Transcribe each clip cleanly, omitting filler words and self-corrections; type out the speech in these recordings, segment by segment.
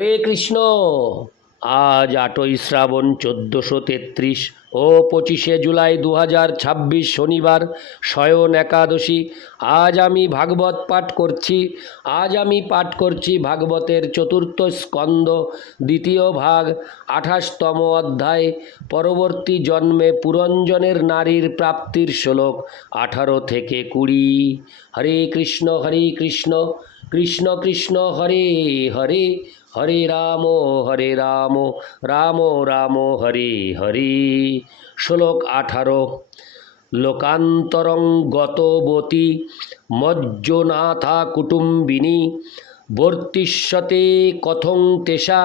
হরে কৃষ্ণ। আজ 8ই শ্রাবণ 1433 ও 25শে জুলাই 2026 শনিবার শয়ন একাদশী। আজ আমি ভাগবত পাঠ করছি ভাগবতের চতুর্থ স্কন্দ দ্বিতীয় ভাগ 28তম অধ্যায় পরবর্তী জন্মে পুরঞ্জনের নারীর প্রাপ্তির শ্লোক 18 থেকে 20। হরে কৃষ্ণ কৃষ্ণ কৃষ্ণ হরে হরে, হরে রাম রাম রাম হরে হরে। শ্লোক 18। লোকান্তরং গতবতী মজ্জনাথা কুটুম্বিনী বর্তিষ্যতে কথং তেষা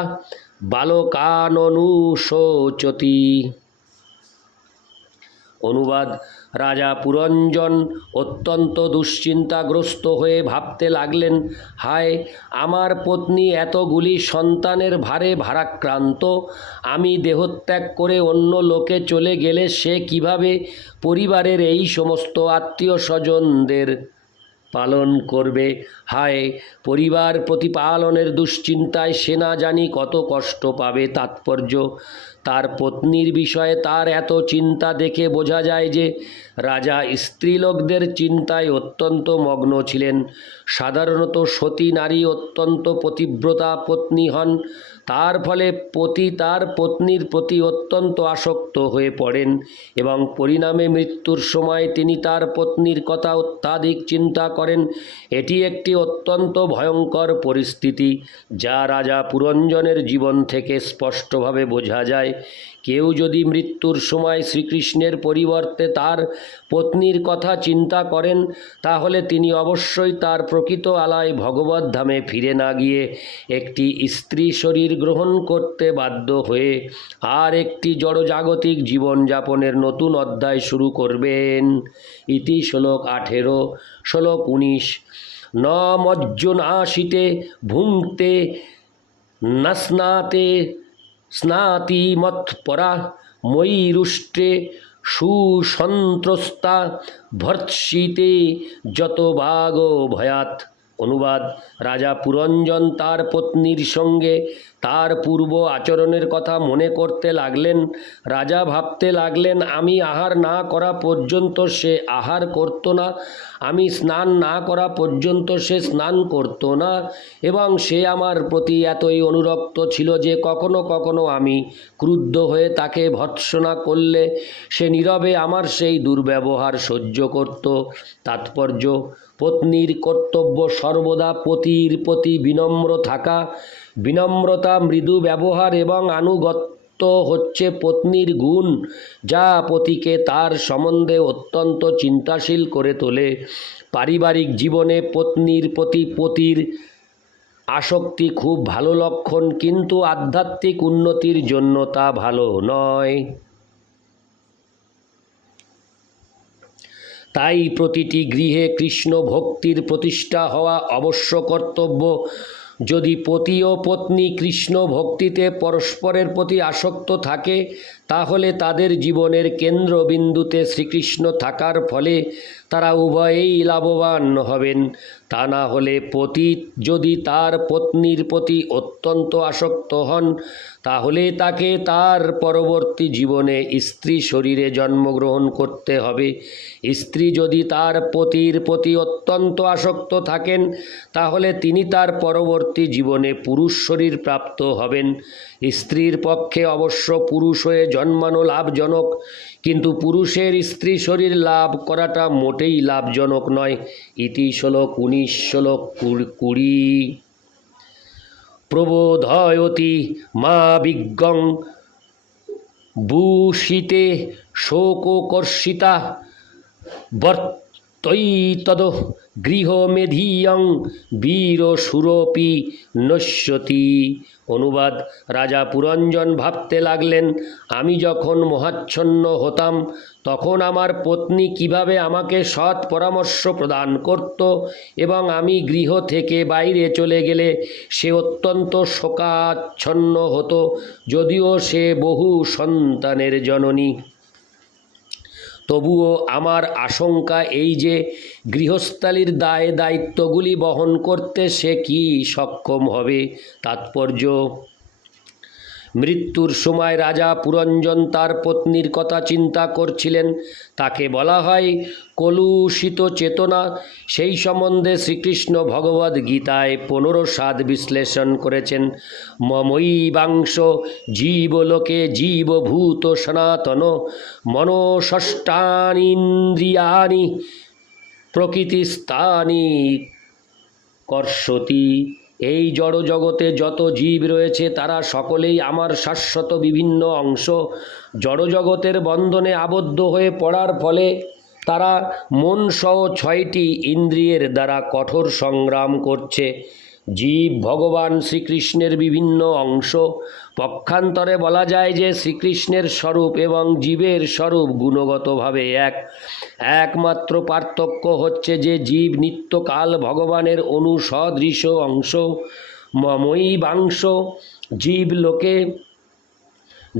বালকাননুশোচতি। অনুবাদ। রাজা পুরঞ্জন অত্যন্ত দুশ্চিন্তাগ্রস্ত হয়ে ভাবতে লাগলেন, হায়, আমার পত্নী এতগুলি সন্তানের ভারে ভারাক্রান্ত। আমি দেহত্যাগ করে অন্য লোকে চলে গেলে সে কিভাবে পরিবারের এই সমস্ত আত্মীয় স্বজনদের পালন করবে? হায়, পরিবার প্রতিপালনের দুশ্চিন্তায় সে না জানি কত কষ্ট পাবে। তাৎপর্য: তার পত্নীর বিষয়ে তার এত চিন্তা দেখে বোঝা যায় যে রাজা স্ত্রীলোকদের চিন্তায় অত্যন্ত মগ্ন ছিলেন। সাধারণত সতী নারী অত্যন্ত পতিব্রতা পত্নী হন। তার ফলে পতি তার পত্নীর প্রতি অত্যন্ত আসক্ত হয়ে পড়েন এবং পরিণামে মৃত্যুর সময় তিনি তার পত্নীর কথা অত্যাধিক চিন্তা করেন। এটি একটি অত্যন্ত ভয়ঙ্কর পরিস্থিতি, যা রাজা পুরঞ্জনের জীবন থেকে স্পষ্টভাবে বোঝা যায়। কেউ যদি মৃত্যুর সময় শ্রীকৃষ্ণের পরিবর্তে তার পত্নীর কথা চিন্তা করেন, তাহলে তিনি অবশ্যই তার প্রকৃত আলায় ভগবত ধামে ফিরে না গিয়ে একটি স্ত্রী শরীর গ্রহণ করতে বাধ্য হয়ে আর একটি জড়জাগতিক জীবনযাপনের নতুন অধ্যায় শুরু করবেন। ইতি শ্লোক 18। শ্লোক 19। ন মজ্জনাশিতে ভুঙ্ক্তে না স্নাতি মৎপরা ময়ীরুষ্টে সুসন্ত্রস্তা ভর্ৎসিতে যত বাগ ভয়াত। অনুবাদ। রাজা পুরঞ্জন তার পত্নীর সঙ্গে তার পূর্ব আচরণের কথা মনে করতে লাগলেন। রাজা ভাবতে লাগলেন, আমি আহার না করা পর্যন্ত সে আহার করত না, আমি স্নান না করা পর্যন্ত সে স্নান করত না, এবং সে আমার প্রতি এতই অনুরক্ত ছিল যে কখনো কখনো আমি ক্রুদ্ধ হয়ে তাকে ভর্ৎসনা করলে সে নীরবে আমার সেই দুর্ব্যবহার সহ্য করত। তাৎপর্য: পত্নীর কর্তব্য সর্বদা পতির প্রতি বিনম্র থাকা। বিনম্রতা, মৃদু ব্যবহার এবং আনুগত্য হচ্ছে পত্নীর গুণ, যা পতিকে তার সম্বন্ধে অত্যন্ত চিন্তাশীল করে তোলে। পারিবারিক জীবনে পত্নীর প্রতি পতির আসক্তি খুব ভালো লক্ষণ, কিন্তু আধ্যাত্মিক উন্নতির জন্য তা ভালো নয়। তাই প্রতিটি গৃহে কৃষ্ণ ভক্তির প্রতিষ্ঠা হওয়া অবশ্য কর্তব্য। যদি পতি ও পত্নী কৃষ্ণ ভক্তিতে পরস্পরের প্রতি আসক্ত থাকে, তাহলে তাদের জীবনের কেন্দ্রবিন্দুতে শ্রীকৃষ্ণ থাকার ফলে তারা উভয়েই লাভবান হবেন। তা না হলে পতি যদি তার পত্নীর প্রতি অত্যন্ত আসক্ত হন, তাহলে তাকে তার পরবর্তী জীবনে স্ত্রী শরীরে জন্মগ্রহণ করতে হবে। স্ত্রী যদি তার পতির প্রতি অত্যন্ত আসক্ত থাকেন, তাহলে তিনি তার পরবর্তী জীবনে পুরুষ শরীর প্রাপ্ত হবেন। স্ত্রীর পক্ষে অবশ্য পুরুষ হয়ে জন্মানো লাভজনক, কিন্তু পুরুষের স্ত্রী শরীর লাভ করাটা মোটেই লাভজনক নয়। ইতি শ্লোক 19। শ্লোক 20। প্রবোধয়তি মা বিজ্ঞং ভূষিতে শোককর্ষিতা বর্তৈতদ গৃহমেধিয়ং বীরশূরপি নশ্যতি। অনুবাদ। রাজা পুরঞ্জন ভাবতে লাগলেন, আমি যখন মোহাচ্ছন্ন হতাম তখন আমার পত্নী কিভাবে আমাকে সৎ পরামর্শ প্রদান করত, এবং আমি গৃহ থেকে বাইরে চলে গেলে সে অত্যন্ত শোকাচ্ছন্ন হতো, যদিও সে বহু সন্তানের জননী। তবুও আমার আশঙ্কা এই যে গৃহস্থালির দায় দায়িত্বগুলি বহন করতে সে কি সক্ষম হবে। তাৎপর্য: মৃত্যুর সময় রাজা পুরঞ্জন তার পত্নীর কথা চিন্তা করছিলেন। তাকে বলা হয় কলুষিত চেতনা। সেই সম্বন্ধে শ্রীকৃষ্ণ ভগবদ্ গীতায় 15 বিশ্লেষণ করেছেন। মমৈবাংশ জীবলোকে জীবভূত সনাতন মনষষ্ঠানীন্দ্রিয়াণি প্রকৃতিস্থানি কর্ষতি। এই জড় জগতে যত জীব রয়েছে তারা সকলেই আমার শাশ্বত বিভিন্ন অংশ। জড়জগতের বন্ধনে আবদ্ধ হয়ে পড়ার ফলে তারা মন সহ 6টি ইন্দ্রিয়ের দ্বারা কঠোর সংগ্রাম করছে। জীব ভগবান শ্রীকৃষ্ণের বিভিন্ন অংশ। পক্ষান্তরে বলা যায় যে শ্রীকৃষ্ণের স্বরূপ এবং জীবের স্বরূপ গুণগতভাবে এক। একমাত্র পার্থক্য হচ্ছে যে জীব নিত্যকাল ভগবানের অনুসদৃশ অংশ। মমৈবাংশ জীবলোকে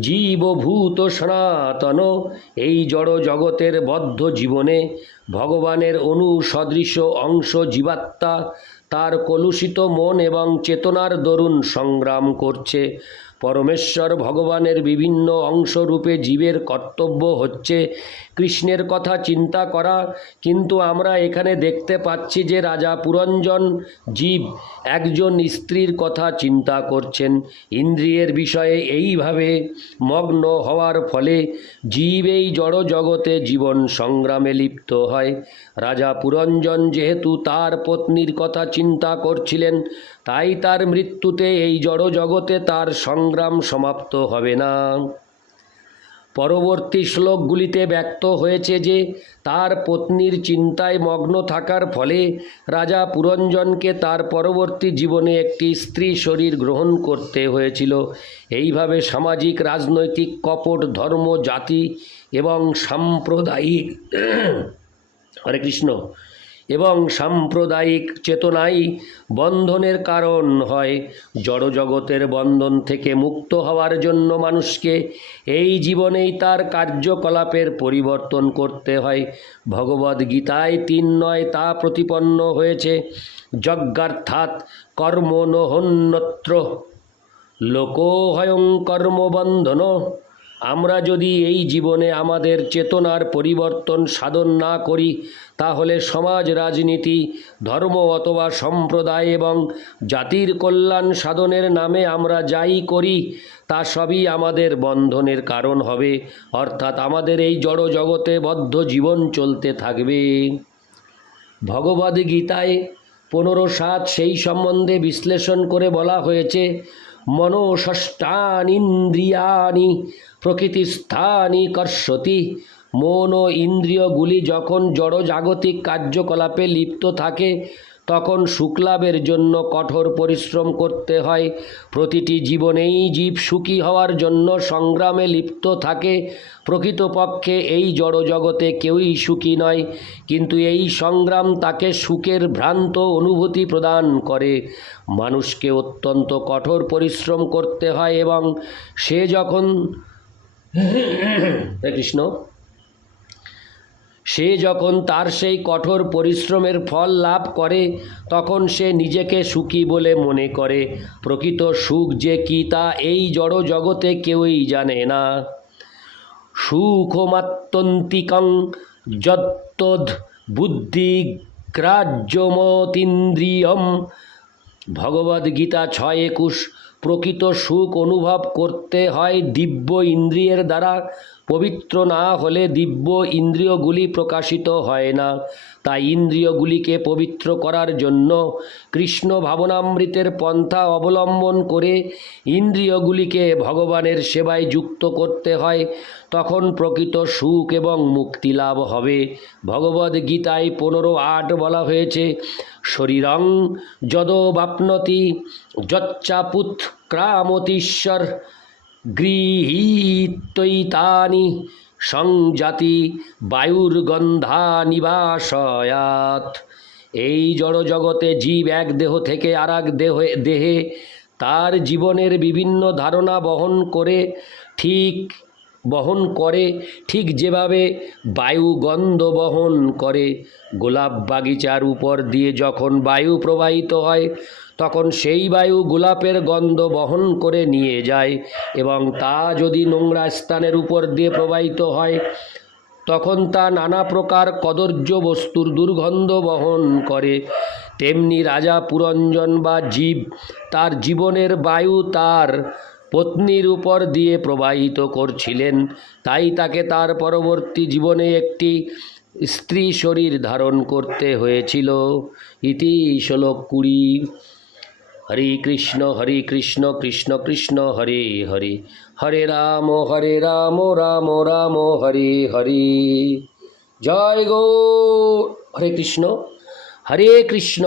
জীবভূত সনাতন। এই জড় জগতের বদ্ধ জীবনে ভগবানের অনুসদৃশ অংশ জীবাত্মা তার কলুষিত মন এবং চেতনার দরুন সংগ্রাম করছে। পরমেশ্বর ভগবানের বিভিন্ন অংশরূপে জীবের কর্তব্য হচ্ছে কৃষ্ণের কথা চিন্তা করা। কিন্তু আমরা এখানে দেখতে পাচ্ছি যে রাজা পুরঞ্জন জীব একজন স্ত্রীর কথা চিন্তা করছেন। ইন্দ্রিয়ের বিষয়ে এইভাবে মগ্ন হওয়ার ফলে জীব এই জড় জগতে জীবন সংগ্রামে লিপ্ত হয়। রাজা পুরঞ্জন যেহেতু তার পত্নীর কথা চিন্তা করছিলেন, তাই তার মৃত্যুতে এই জড় জগতে তার সংগ্রাম সমাপ্ত হবে না। পরবর্তী শ্লোকগুলিতে ব্যক্ত হয়েছে যে তার পত্নীর চিন্তায় মগ্ন থাকার ফলে রাজা পুরঞ্জনকে তার পরবর্তী জীবনে একটি স্ত্রী শরীর গ্রহণ করতে হয়েছিল। এইভাবে সামাজিক, রাজনৈতিক, কপট, ধর্ম, জাতি এবং সাম্প্রদায়িক হরে কৃষ্ণ এবং সাম্প্রদায়িক চেতনাই বন্ধনের কারণ হয়। জড়জগতের বন্ধন থেকে মুক্ত হওয়ার জন্য মানুষকে এই জীবনেই তার কার্যকলাপের পরিবর্তন করতে হয়। ভগবদ্ গীতায় 3:9 তা প্রতিপন্ন হয়েছে। যজ্ঞার্থাৎ কর্মণোহন্যত্র লোকোহয়ং কর্মবন্ধন। আমরা যদি এই জীবনে আমাদের চেতনার পরিবর্তন সাধন না করি, তাহলে সমাজ, রাজনীতি, ধর্ম অথবা সম্প্রদায় এবং জাতির কল্যাণ সাধনের নামে আমরা যাই করি তা সবই আমাদের বন্ধনের কারণ হবে। অর্থাৎ আমাদের এই জড় জগতে বদ্ধ জীবন চলতে থাকবে। ভগবদ্ গীতায় 15:7 সেই সম্বন্ধে বিশ্লেষণ করে বলা হয়েছে মনষষ্ঠানীন্দ্রিয়াণি প্রকৃতিস্থানি কর্ষতি। মন ও ইন্দ্রিয়গুলি যখন জড়জাগতিক কার্যকলাপে লিপ্ত থাকে তখন সুখলাভের জন্য কঠোর পরিশ্রম করতে হয়। প্রতিটি জীবনেই জীব সুখী হওয়ার জন্য সংগ্রামে লিপ্ত থাকে। প্রকৃতপক্ষে এই জড়জগতে কেউই সুখী নয়, কিন্তু এই সংগ্রাম তাকে সুখের ভ্রান্ত অনুভূতি প্রদান করে। মানুষকে অত্যন্ত কঠোর পরিশ্রম করতে হয় এবং সে যখন তার সেই কঠোর পরিশ্রমের ফল লাভ করে তখন সে নিজেকে সুখী বলে মনে করে। প্রকৃত সুখ যে কী তা এই জড় জগতে কেউই জানে না। সুখমাত্যন্তিকং যত্তদ বুদ্ধিগ্রাহ্যমতীন্দ্রিয়ম। ভগবদ্গীতা 6:21। প্রকৃত সুখ অনুভব করতে হয় দিব্য ইন্দ্রিয়ের দ্বারা। পবিত্র না হলে দিব্য ইন্দ্রিয়গুলি প্রকাশিত হয় না। তাই ইন্দ্রিয়গুলিকে পবিত্র করার জন্য কৃষ্ণ ভাবনামৃতের পন্থা অবলম্বন করে ইন্দ্রিয়গুলিকে ভগবানের সেবায় যুক্ত করতে হয়। তখন প্রকৃত সুখ এবং মুক্তি লাভ হবে। ভগবদ্ গীতায় 15:8 বলা হয়েছে শরীরং যদবাপ্নতি যচ্চাপুৎক্রামতীশ্বর গৃহীত্বৈতানি সংজাতি বায়ুর্গন্ধানিবাসয়াৎ। এই জড়জগতে জীব এক দেহ থেকে আর এক দেহে তার জীবনের বিভিন্ন ধারণা বহন করে ঠিক বহন করে, ঠিক যেভাবে বায়ু গন্ধ বহন করে। গোলাপ বাগিচার উপর দিয়ে যখন বায়ু প্রবাহিত হয় তখন সেই বায়ু গোলাপের গন্ধ বহন করে নিয়ে যায়, এবং তা যদি নোংরা স্থানের উপর দিয়ে প্রবাহিত হয় তখন তা নানা প্রকার কদর্য বস্তুর দুর্গন্ধ বহন করে। তেমনি রাজা পুরঞ্জন বা জীব তার জীবনের বায়ু তার পত্নীর উপর দিয়ে প্রবাহিত করছিলেন, তাই তাকে তার পরবর্তী জীবনে একটি স্ত্রী শরীর ধারণ করতে হয়েছিল। ইতি শ্লোক 20। হরে কৃষ্ণ কৃষ্ণ কৃষ্ণ হরে হরে, হরে রাম রাম রাম হরে হরে। জয় গৌর। হরে কৃষ্ণ।